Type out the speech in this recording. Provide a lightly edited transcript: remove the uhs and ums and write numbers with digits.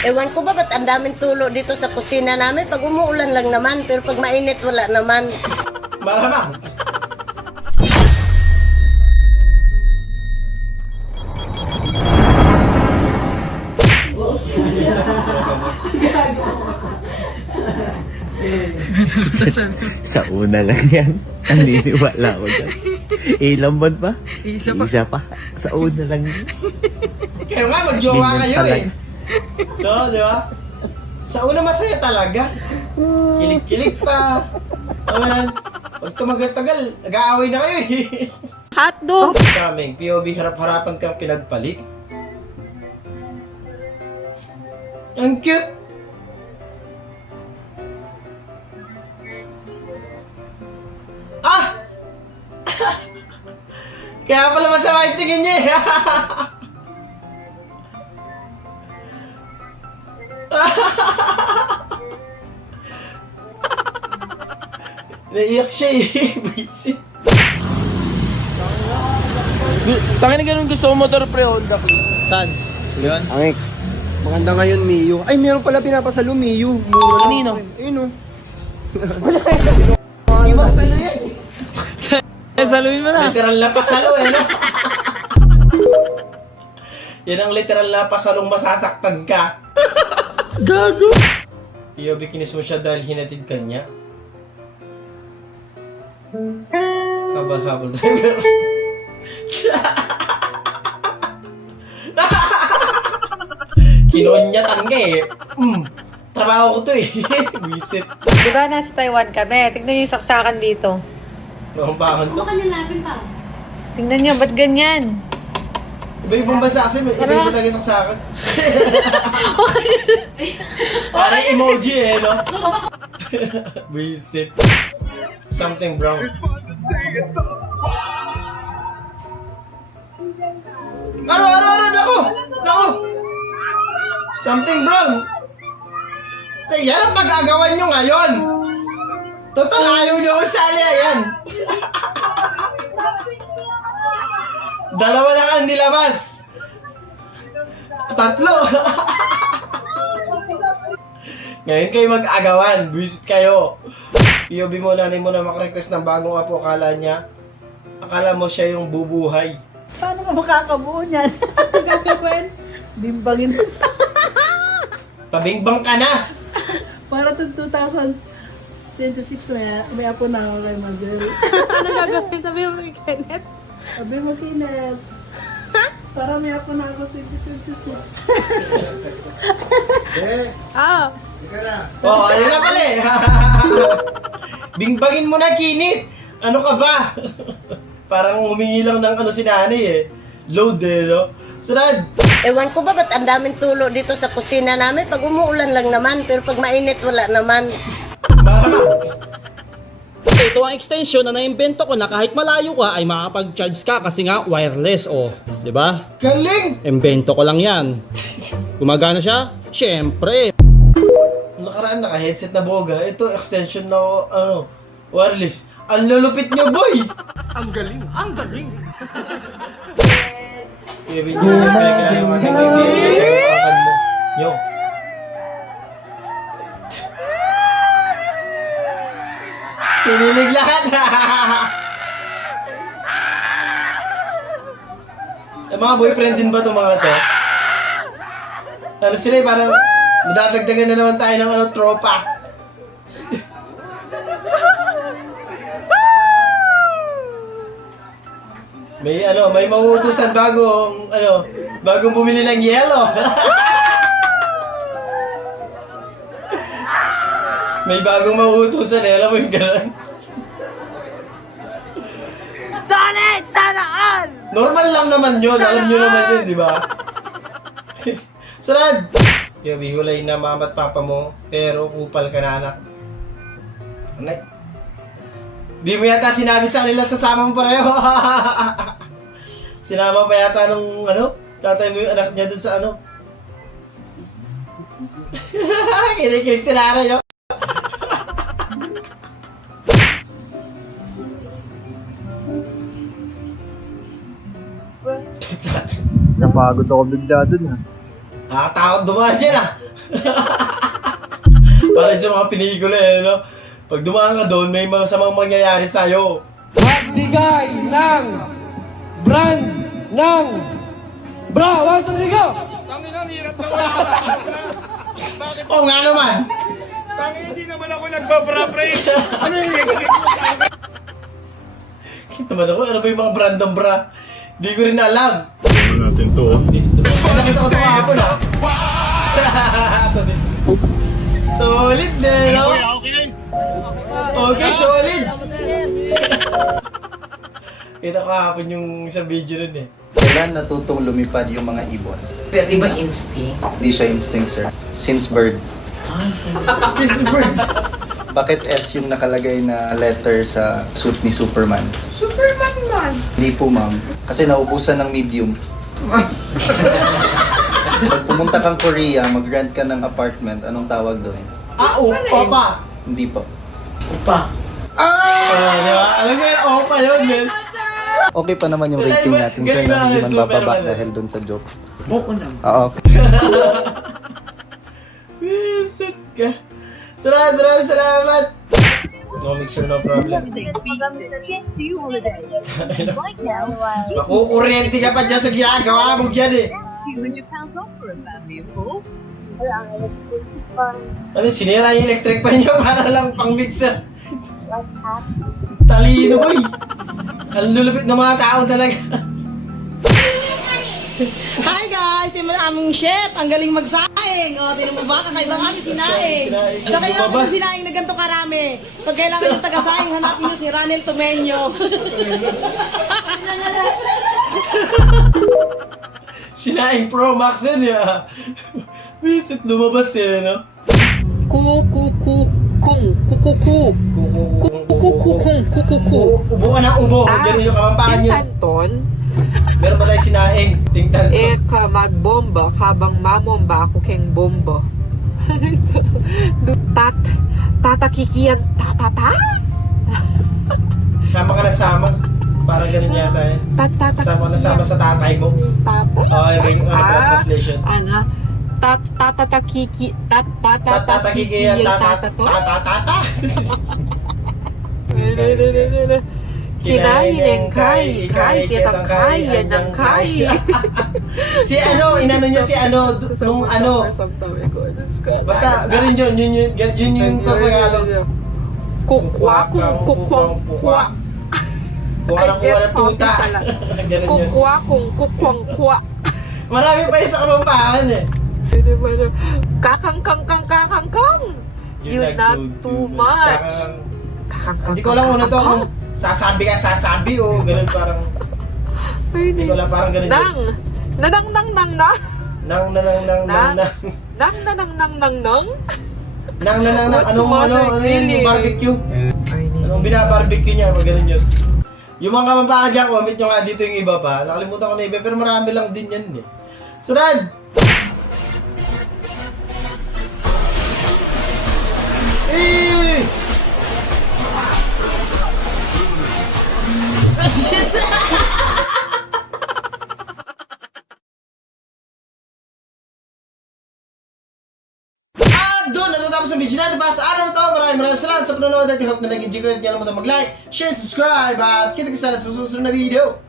Ewan ko ba ba't ang daming tulo dito sa kusina namin? Pag umuulan lang naman, pero pag mainit wala naman. Malamang. Sa una lang yan. Naniniwala ko dyan. Ilang buwan pa? Isa pa. Sa una lang yan. Kaya nga, magjowa Ganyan kayo talaga. eh. No, di ba? Sa una masaya talaga. Kilig-kilig pa. Ayan. Pag tumagal-tagal, nag-aaway na kayo eh. Hotdog! Kaming, POV harap-harapan kang pinagpalit. Ang cute! Ah! Kaya pala masama yung tingin niya eh. Naiyak siya eh. Visit. Tangin na ganun gusto ko motor pre Honda Click. Saan? Yun? Angik. Maganda ngayon, Mio. Ay, meron pala pinapasalo, Mio. Mura lang. Kanino? Ayun o. Saluhin mo na. Literal na pasalo eh, no? Yan ang literal na pasalong masasaktan ka. Gago. POV kinis mo siya dahil hinatid ka niya. Habal-habal drivers. Kinonyatan ka eh. Trabaho ko to eh. Visit. Di ba nasa Taiwan kami? Tignan niyo yung saksakan dito. Mga bangon to. Tingnan niyo, ba't ganyan? Iba-ibang bansa kasi, iba-iba talaga sa sakin. Parang emoji eh, no? Visit. Something brown. Aro, nako! Something brown. Yan ang pag-agawan nyo ngayon. Total, ayaw nyo ako sali, ayan. Dalawa lang ang nilabas. Tatlo. Ngayon kayo mag-agawan. Visit kayo. POV mo, nanay mo na makarequest ng bagong apo. Akala mo siya yung bubuhay. Paano ka makakabuo niyan? Gagawin? Bimbangin. Pabingbang ka na. Para to 2026 may apo na ako kay Mabel. Ano gagawin? Sabi mo kay Kenneth? Sabi mo, Kenneth. Para may apo na ako 2026. Ah! Oh, ayun na pala eh. Bingbangin mo na, Kinit. Ano ka ba? Parang humingi lang ng si nanay eh. Load eh, no? Sunod. Ewan ko ba ba't ang daming tulo dito sa kusina namin? Pag umuulan lang naman, pero pag mainit wala naman. Maramang. Ito ang extension na naimbento ko na kahit malayo ka ay makapag-charge ka kasi nga wireless oh, 'di ba? Galing! Imbento ko lang 'yan. Gumagana siya? Syempre. Nakaraan naka-headset na boga. Ito extension na wireless. Ang lulupit nyo, boy! Ang galing! Ibig nyo, pinagkailan yung ating kaibigan sa kakan mo. Nyo. Kinilig lahat! Mga boyfriend din ba itong mga to? Ano sila eh, parang madadagdagan na naman tayo ng tropa. May mauutusan bagong bumili ng yelo. May bagong mauutusan eh, alam mo yung gano'n? Solid! Sana all! Normal lang naman yun, alam nyo naman yun, di ba? Sarad! Yabi, hulay na mama at papa mo, pero kupal ka na anak. Anay. Di mo yata sinabi sa kanila sasama mo pareho. Sinama pa yata nung tatay mo yung anak niya dun sa Kinikilig si nanay yun. Napagod ako bigla dun ha. Nakakatakot dumaan dyan ah. Parang sa mga pelikula eh, no? Pag dumaan ka doon, may mga samang mangyayari sa'yo. Magbigay ng brand ng bra. 1, 2, 3, go! Oo nga naman. Hindi naman ako nagbabra, pre. Ano yung Kita man ako, ano ba yung mga brand ng bra? Hindi ko rin alam. Ano natin to? Nakita ko ito kahapon ah. Ito din. Solid din, no? Okay, solid. Kita ko kahapon yung isang video nun eh. Kailan natutong lumipad yung mga ibon? Pero di ba instinct? Di siya instinct, sir. Since birth. Since birth. Bakit S yung nakalagay na letter sa suit ni Superman? Superman man! Hindi po, ma'am. Kasi naubusan ng medium. Pag pumunta kang Korea, mag-rent ka ng apartment, anong tawag doon? Opa. Hindi po. Upa. Diba? Alam mo yun, opa yun, man. Okay pa naman yung rating natin, sir, na hindi man bababa dahil doon sa jokes. Buko na. Oo. Visit ka. Maraming salamat. No mixer, no problem. Makukuryente ka pa dyan sa ginagawa mo dyan eh. Ano, sinira yung electric pan niya para lang pang mixer. Talino boy. Ang lulupit ng mga tao talaga. Hi guys! Ito yung aming chef. Ang galing magsaing. O, tinan mo ba? Kakaibang aming sinaing. Sa kayo ang sinaing na ganito karami. Pag kailangan yung taga-saing, hanapin nyo si Ranel Tumenyo. Sinaing Pro Max yun ya. Visit lumabas yun, no? Ubo ka ng ubo. Ganun yung kapampangan nyo. Anton, Meron ba tayo sinaing? Tingtan ko. ka magbomba habang mamomba ako keng bomba. Tatakikian tatata? Sama ka na sama. Parang ganun yata yun. Sama ka na sama sa tatay mo. Tatay? Okay, may ano pala translation. Ano? Tatakikian Tatakikiyan tatato? tatatata. Kinain ng kai, kitang kaya ng kai. Si ano, inano niya si ano, nung ano. Basta ganun yun yung Tagalog. Kukwang kwa. Kuha ng tuta. Ganun yun. Kukwang. Marami pa yung sa kapampangan eh. Kakangkang. You not too much. Hindi ko lang una to kung sasabi o ganun parang. Hindi ko lang parang ganun yun. Nang. Ano yung barbecue? Anong binabarbecue niya? Pag ganun yun. Yung mga kapampangan dyan, comment nyo nga dito yung iba pa. Nakalimutan ko na iba, pero marami lang din yan eh. Sunod! Eh! Doon, natatapos ang video natin para sa araw na to. Maraming salamat sa panonood at I hope na nag-enjoy ko at yan mo mag-like, share, subscribe at kita-kita sa susunod na video.